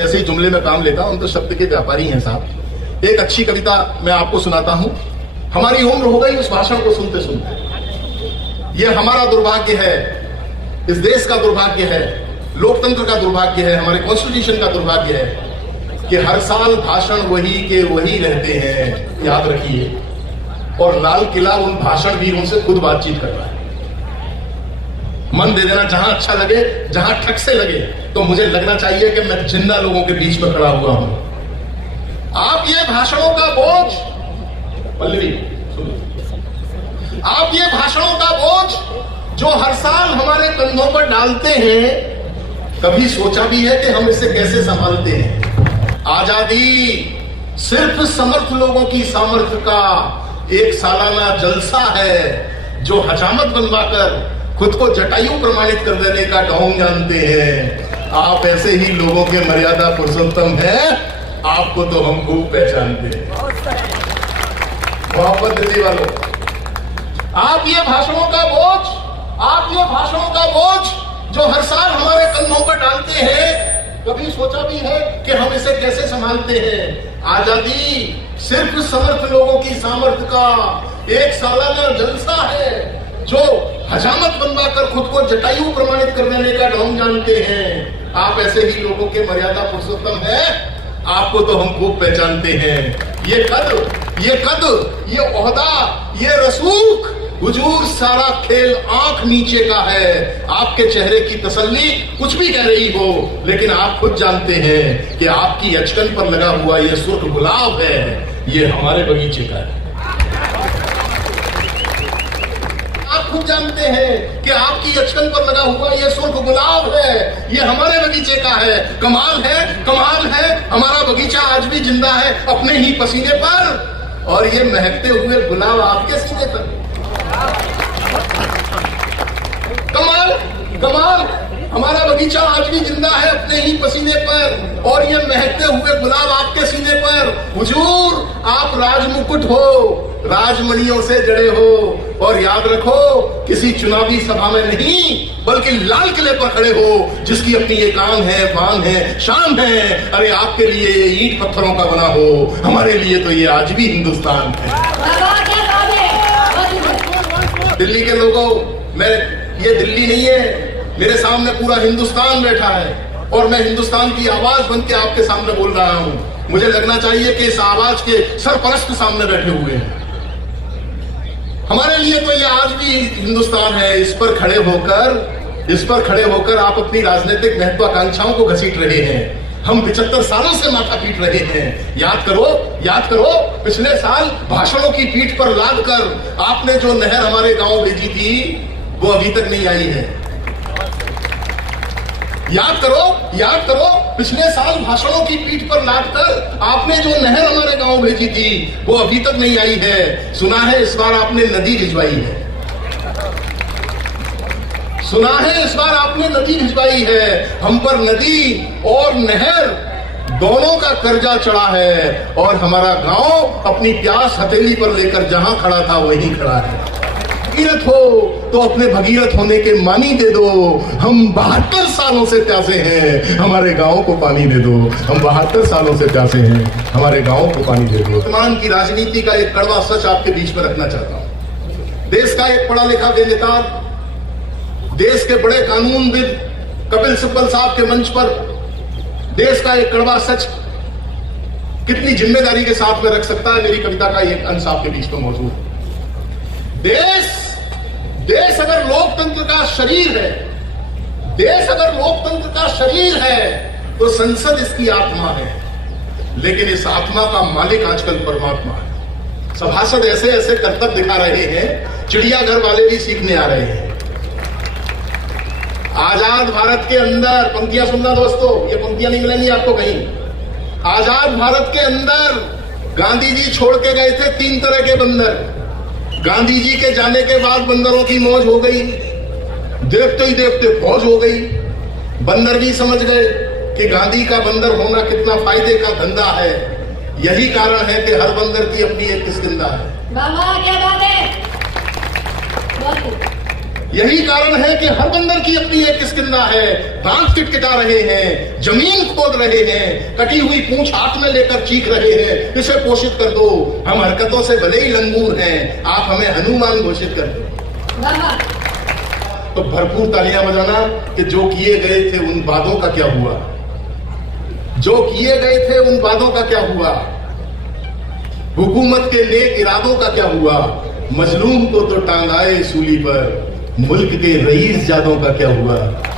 ऐसे ही जुमले में काम लेता हूं तो शब्द के व्यापारी हैं साहब। एक अच्छी कविता मैं आपको सुनाता हूं। हमारी उम्र हो गई उस भाषण को सुनते सुनते। ये हमारा दुर्भाग्य है, इस देश का दुर्भाग्य है, लोकतंत्र का दुर्भाग्य है, हमारे कॉन्स्टिट्यूशन का दुर्भाग्य है कि हर साल भाषण वही के वही रहते हैं, याद रखिए। और लाल किला उन भाषण वीरों से खुद बातचीत कर रहा है। मन दे देना, जहां अच्छा लगे, जहां ठग से लगे, तो मुझे लगना चाहिए कि मैं जिंदा लोगों के बीच में खड़ा हुआ हूं। आप ये भाषणों का बोझ, पल्लवी सुनो, आप ये भाषणों का बोझ जो हर साल हमारे कंधों पर डालते हैं, कभी सोचा भी है कि हम इसे कैसे संभालते हैं? आजादी सिर्फ समर्थ लोगों की सामर्थ्य का एक सालाना जलसा है जो हजामत बनवाकर खुद को जटायु प्रमाणित कर देने का ढोंग जानते हैं। आप ऐसे ही लोगों के मर्यादा पुरुषोत्तम हैं, आपको तो हम खूब पहचानते हैं। मोहब्बत दिल्ली वालों, आप ये भाषणों का बोझ, आप ये भाषणों का बोझ जो हर साल हमारे कंधों पर डालते हैं, कभी सोचा भी है कि हम इसे कैसे संभालते हैं? आजादी सिर्फ समर्थ लोगों की सामर्थ्य का एक सालाना जलसा है जो हजामत बनवाकर खुद को जटायु प्रमाणित कर देने का ढोंग जानते हैं। आप ऐसे ही लोगों के मर्यादा पुरुषोत्तम है, आपको तो हम खूब पहचानते हैं। ये कद, ये ओहदा, ये रसूख, हुजूर सारा खेल आंख नीचे का है। आपके चेहरे की तसल्ली कुछ भी कह रही हो, लेकिन आप खुद जानते हैं कि आपकी अचकन पर लगा हुआ ये सुर्ख गुलाब है, ये हमारे बगीचे का है। खुद जानते हैं कि आपकी अचकन पर लगा हुआ ये सुर्ख गुलाब है, ये हमारे बगीचे का है। कमाल है, कमाल है, हमारा बगीचा आज भी जिंदा है अपने ही पसीने पर, और ये महकते हुए गुलाब आपके सीने पर। कमाल, कमाल, हमारा बगीचा आज भी जिंदा है अपने ही पसीने पर, और ये महकते हुए गुलाब आपके सीने पर। हुजूर, आप राजमुकुट हो, राजमणियों से जड़े हो, और याद रखो, किसी चुनावी सभा में नहीं बल्कि लाल किले पर खड़े हो, जिसकी अपनी एक आन है, फान है, शान है। अरे आपके लिए ये ईंट पत्थरों का बना हो, हमारे लिए तो ये आज भी हिंदुस्तान है। दिल्ली के लोगों, मैं ये दिल्ली नहीं है, मेरे सामने पूरा हिंदुस्तान बैठा है, और मैं हिंदुस्तान की आवाज बन के आपके सामने बोल रहा हूं। मुझे लगना चाहिए कि इस आवाज के सरपरस्त सामने बैठे हुए हैं। हमारे लिए तो ये आज भी हिंदुस्तान है। इस पर खड़े होकर आप अपनी राजनीतिक महत्वाकांक्षाओं को घसीट रहे हैं। हम 75 सालों से माथा पीट रहे हैं। याद करो, पिछले साल भाषणों की पीठ पर लाद कर आपने जो नहर हमारे गांव भेजी थी, वो अभी तक नहीं आई है। याद करो, पिछले साल भाषणों की पीठ पर लादकर आपने जो नहर हमारे गांव भेजी थी, वो अभी तक नहीं आई है। सुना है इस बार आपने नदी भिजवाई है, सुना है इस बार आपने नदी भिजवाई है। हम पर नदी और नहर दोनों का कर्जा चढ़ा है, और हमारा गांव अपनी प्यास हथेली पर लेकर जहां खड़ा था वहीं खड़ा है। भगीरथ हो तो अपने भगीरथ होने के मानी दे दो। हम 72 सालों से प्यासे हैं, हमारे गांव को पानी दे दो। हम 72 सालों से प्यासे हैं, हमारे गांव को पानी दे दो। वर्तमान की राजनीति का एक कड़वा सच आपके बीच में रखना चाहता हूं। देश का एक पढ़ा लिखा बेनेता, देश के बड़े कानूनविद कपिल सिब्बल साहब के मंच पर देश का एक कड़वा सच कितनी जिम्मेदारी के साथ में रख सकता है, मेरी कविता का एक अंश आपके बीच में मौजूद है। देश अगर लोकतंत्र का शरीर है, देश अगर लोकतंत्र का शरीर है, तो संसद इसकी आत्मा है। लेकिन इस आत्मा का मालिक आजकल परमात्मा है। सभासद ऐसे ऐसे करतब दिखा रहे हैं, चिड़ियाघर वाले भी सीखने आ रहे हैं। आजाद भारत के अंदर, पंक्तियां सुनना दोस्तों, ये पंक्तियां नहीं मिलेंगी आपको कहीं। आजाद भारत के अंदर गांधी जी छोड़ के गए थे 3 तरह के बंदर। गांधी जी के जाने के बाद बंदरों की मौज हो गई, देखते ही देखते फौज हो गई। बंदर भी समझ गए कि गांधी का बंदर होना कितना फायदे का धंधा है। यही कारण है कि हर बंदर की अपनी एक किस्किंदा है। बाबा क्या बात है? यही कारण है कि हर बंदर की अपनी एक किस्किंदा है, दांत किटकिटा रहे हैं, जमीन खोद रहे हैं, कटी हुई पूंछ हाथ में लेकर चीख रहे हैं, इसे पोषित कर दो। हम हरकतों से भले ही लंगूर हैं, आप हमें हनुमान घोषित कर दो। तो भरपूर तालियां बजाना कि जो किए गए थे उन वादों का क्या हुआ, जो किए गए थे उन वादों का क्या हुआ, हुकूमत के नेक इरादों का क्या हुआ। मजलूम को तो टांगाए सूली पर, मुल्क के रईस जादों का क्या हुआ,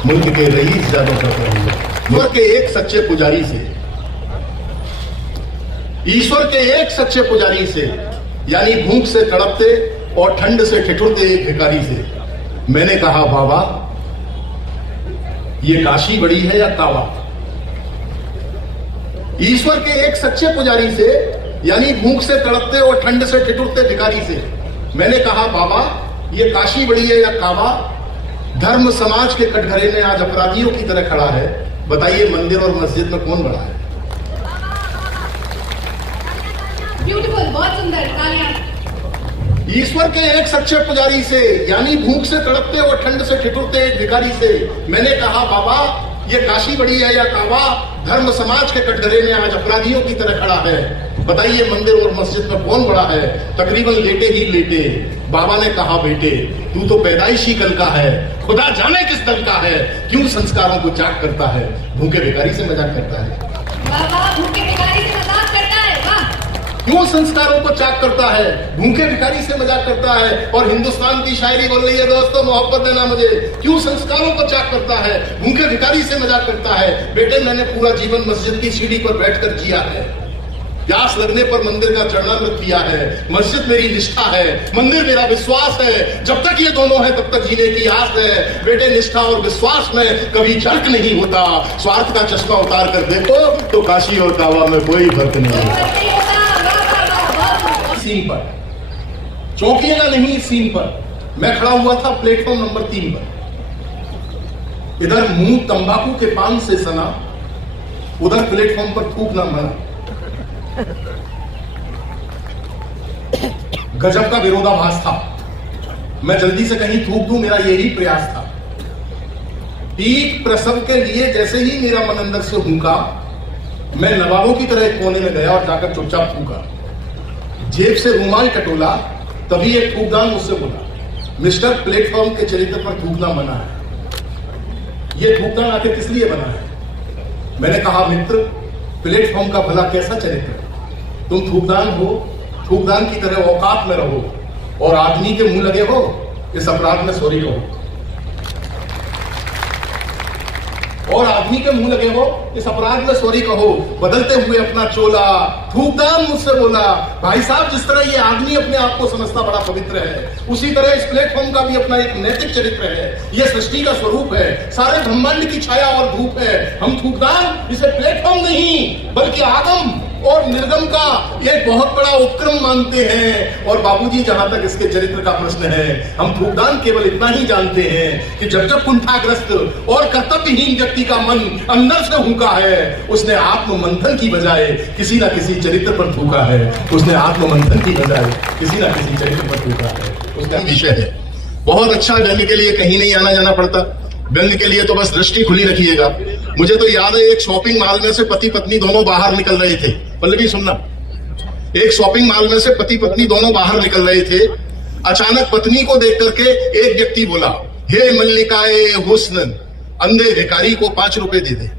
मुल्क के रईस जादों का क्या हुआ। ईश्वर के एक सच्चे पुजारी से, ईश्वर के एक सच्चे पुजारी से, यानी भूख से तड़पते और ठंड से ठिठुरते एक भिखारी से मैंने कहा, बाबा ये काशी बड़ी है या कावा। ईश्वर के एक सच्चे पुजारी से, यानी भूख से तड़पते और ठंड से ठिठुरते भिखारी से मैंने कहा, बाबा ये काशी बड़ी है या काबा। धर्म समाज के कटघरे में आज अपराधियों की तरह खड़ा है, बताइए मंदिर और मस्जिद में कौन बड़ा है। ब्यूटीफुल, बहुत सुंदर, तालियां। ईश्वर के एक सच्चे पुजारी से, यानी भूख से तड़पते और ठंड से ठिठुरते एक भिखारी से मैंने कहा, बाबा ये काशी बड़ी है या काबा। धर्म समाज के कटघरे में आज अपराधियों की तरह खड़ा है, बताइए मंदिर और मस्जिद में कौन बड़ा है। तकरीबन लेटे ही लेटे बाबा ने कहा, बेटे तू तो पैदाइशी कल का है, खुदा जाने किस दल का है। क्यों संस्कारों को चाक करता है, भूखे भिखारी से मजाक करता है। बाबा भूखे भिखारी से मजाक करता है, वाह। क्यों संस्कारों को चाक करता है, भूखे भिखारी से मजाक करता है। और हिंदुस्तान की शायरी बोल रही है, दोस्तों मोहब्बत देना मुझे। क्यों संस्कारों को चाक करता है, भूखे भिखारी से मजाक करता है। बेटे मैंने पूरा जीवन मस्जिद की सीढ़ी पर बैठकर जिया है, प्यास लगने पर मंदिर का चरणामृत किया है। मस्जिद मेरी निष्ठा है, मंदिर मेरा विश्वास है। जब तक ये दोनों है तब तक जीने की आस है। बेटे निष्ठा और विश्वास में कभी जर्क नहीं होता। स्वार्थ का चश्मा उतार कर देखो तो काशी और कावा में कोई फर्क नहीं होता। सीन पर चौंकिएगा नहीं, सीन पर मैं खड़ा हुआ था प्लेटफॉर्म नंबर 3 पर। इधर मुंह तंबाकू के पान से सना, उधर प्लेटफॉर्म पर थूकना मना। गजब का विरोधाभास था। मैं जल्दी से कहीं थूक दूं, मेरा यही प्रयास था। पीठ प्रसव के लिए जैसे ही मेरा मन अंदर से हुंका, मैं नवाबों की तरह एक कोने में गया और जाकर चुपचाप थूका। जेब से रुमाल टटोला, तभी एक थूकदान मुझसे बोला, मिस्टर प्लेटफॉर्म के चरित्र पर थूकना मना है। ये थूकदान आखिर किस लिए बना है। मैंने कहा, मित्र प्लेटफॉर्म का भला कैसा चरित्र, तुम थूकदान हो, थूकदान की तरह औकात में रहो और आदमी के मुंह लगे हो, इस अपराध में सॉरी कहो। और आदमी के मुंह लगे हो, इस अपराध में सॉरी कहो। बदलते हुए अपना चोला थूकदान मुझसे बोला, भाई साहब जिस तरह ये आदमी अपने आप को समझता बड़ा पवित्र है, उसी तरह इस प्लेटफॉर्म का भी अपना एक नैतिक चरित्र है। यह सृष्टि का स्वरूप है, सारे ब्रह्मांड की छाया और धूप है। हम थूकदान इसे प्लेटफॉर्म नहीं बल्कि आगम और निर्गम का एक बहुत बड़ा उपक्रम मानते हैं। और बाबूजी जहां तक इसके चरित्र का प्रश्न है, हम थूकदान केवल इतना ही जानते हैं कि जब जब कुंठाग्रस्त और कर्तव्यहीन व्यक्ति का मन अंदर से हुंका है, उसने आत्म मंथन की बजाय किसी न किसी चरित्र पर थूका है। उसने आत्म मंथन की बजाय किसी न किसी चरित्र पर थूका है। उसका विषय है बहुत अच्छा। व्यंग्य के लिए कहीं नहीं आना जाना पड़ता, व्यंग्य के लिए तो बस दृष्टि खुली रखिएगा। मुझे तो याद है एक शॉपिंग मॉल में से पति पत्नी दोनों बाहर निकल रहे थे। पल्लवी सुनना, एक शॉपिंग मॉल में से पति पत्नी दोनों बाहर निकल रहे थे। अचानक पत्नी को देख करके एक व्यक्ति बोला, हे मल्लिकाए हुस्न, अंधे भिखारी को 5 रुपए दे दे।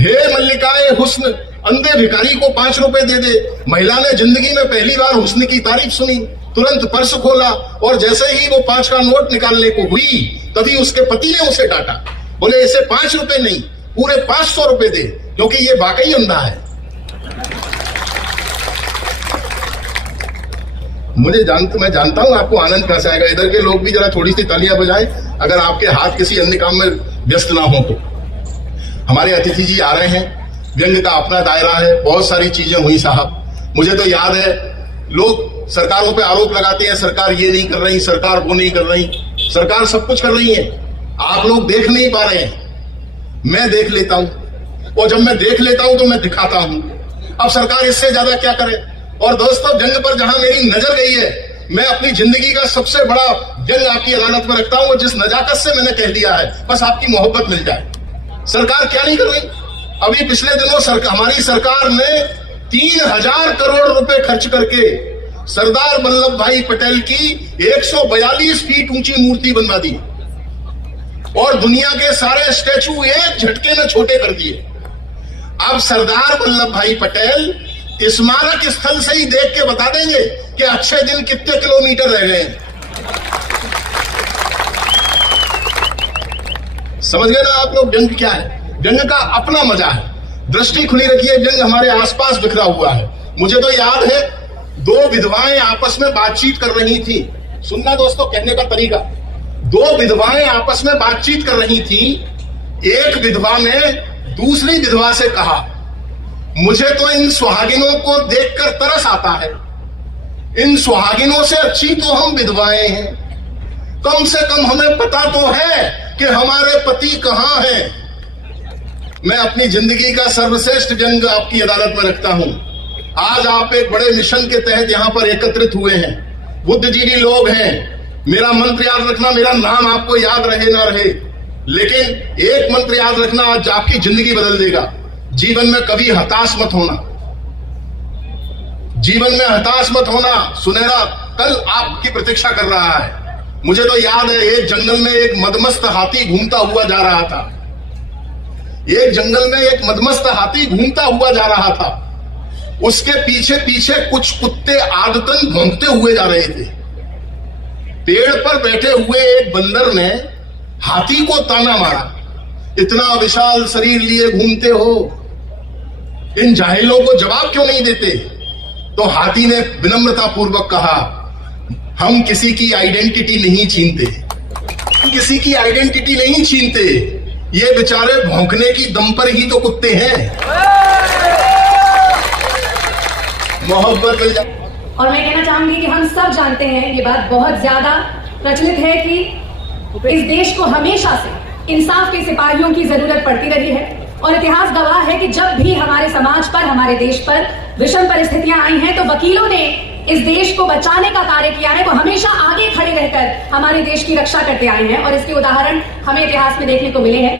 हे मल्लिकाए हुस्न, अंधे भिखारी को 5 रुपए दे दे। महिला ने जिंदगी में पहली बार हुस्न की तारीफ सुनी, तुरंत पर्स खोला और जैसे ही वो 5 का नोट निकालने को हुई, तभी उसके पति ने उसे डांटा। बोले इसे 5 रुपए नहीं, पूरे 500 रुपए दे, क्योंकि ये वाकई अंधा है। मैं जानता हूं आपको आनंद कैसे आएगा। इधर के लोग भी जरा थोड़ी सी तालियां बजाएं अगर आपके हाथ किसी अन्य काम में व्यस्त ना हो तो। हमारे अतिथि जी आ रहे हैं, व्यंग्य का अपना दायरा है, बहुत सारी चीजें हुई साहब। मुझे तो याद है लोग सरकारों पे आरोप लगाते हैं, सरकार ये नहीं कर रही, सरकार वो नहीं कर रही। सरकार सब कुछ कर रही है, आप लोग देख नहीं पा रहे हैं। मैं देख लेता हूं, और जब मैं देख लेता हूं तो मैं दिखाता हूं। अब सरकार इससे ज्यादा क्या करे। और दोस्तों, जंग पर जहां मेरी नजर गई है, मैं अपनी जिंदगी का सबसे बड़ा जंग आपकी अदालत में रखता हूं, जिस नजाकत से मैंने कह दिया है, बस आपकी मोहब्बत मिल जाए। सरकार क्या नहीं कर रही। अभी पिछले दिनों हमारी सरकार ने 3000 करोड़ रुपए खर्च करके सरदार वल्लभ भाई पटेल की 142 फीट ऊंची मूर्ति बनवा दी और दुनिया के सारे स्टैचू एक झटके में छोटे कर दिए। अब सरदार वल्लभ भाई पटेल स्मारक स्थल से ही देख के बता देंगे कि अच्छे दिन कितने किलोमीटर रह गए हैं। समझ गए ना आप लोग जंग क्या है। जंग का अपना मजा है। दृष्टि खुली रखिए, जंग हमारे आसपास बिखरा हुआ है। मुझे तो याद है 2 विधवाएं आपस में बातचीत कर रही थी। सुनना दोस्तों, कहने का तरीका। 2 विधवाएं आपस में बातचीत कर रही थी। एक विधवा ने दूसरी विधवा से कहा, मुझे तो इन सुहागिनों को देखकर तरस आता है। इन सुहागिनों से अच्छी तो हम विधवाएं हैं। कम से कम हमें पता तो है कि हमारे पति कहां हैं। मैं अपनी जिंदगी का सर्वश्रेष्ठ जंग आपकी अदालत में रखता हूं। आज आप एक बड़े मिशन के तहत यहां पर एकत्रित हुए हैं। बुद्धिजीवी लोग हैं। मेरा मंत्र याद रखना, मेरा नाम आपको याद रहे ना रहे, लेकिन एक मंत्र याद रखना आज आपकी जिंदगी बदल देगा। जीवन में कभी हताश मत होना। जीवन में हताश मत होना। सुनहरा कल आपकी प्रतीक्षा कर रहा है। मुझे तो याद है, एक जंगल में एक मदमस्त हाथी घूमता हुआ जा रहा था। एक जंगल में एक मदमस्त हाथी घूमता हुआ जा रहा था। उसके पीछे पीछे कुछ कुत्ते आदतन भौंकते हुए जा रहे थे। पेड़ पर बैठे हुए एक बंदर ने हाथी को ताना मारा, इतना विशाल शरीर लिए घूमते हो, इन जाहिलों को जवाब क्यों नहीं देते। तो हाथी ने विनम्रता पूर्वक कहा, हम किसी की आइडेंटिटी नहीं छीनते, किसी की आइडेंटिटी नहीं छीनते, ये बेचारे भौंकने की दम पर ही तो कुत्ते हैं। मोहब्बत मिल जाए। और मैं कहना चाहूंगी कि हम सब जानते हैं, ये बात बहुत ज्यादा प्रचलित है कि इस देश को हमेशा से इंसाफ के सिपाहियों की जरूरत पड़ती रही है। और इतिहास गवाह है कि जब भी हमारे समाज पर, हमारे देश पर विषम परिस्थितियां आई हैं, तो वकीलों ने इस देश को बचाने का कार्य किया है। वो हमेशा आगे खड़े रहकर हमारे देश की रक्षा करते आए हैं और इसके उदाहरण हमें इतिहास में देखने को मिले हैं।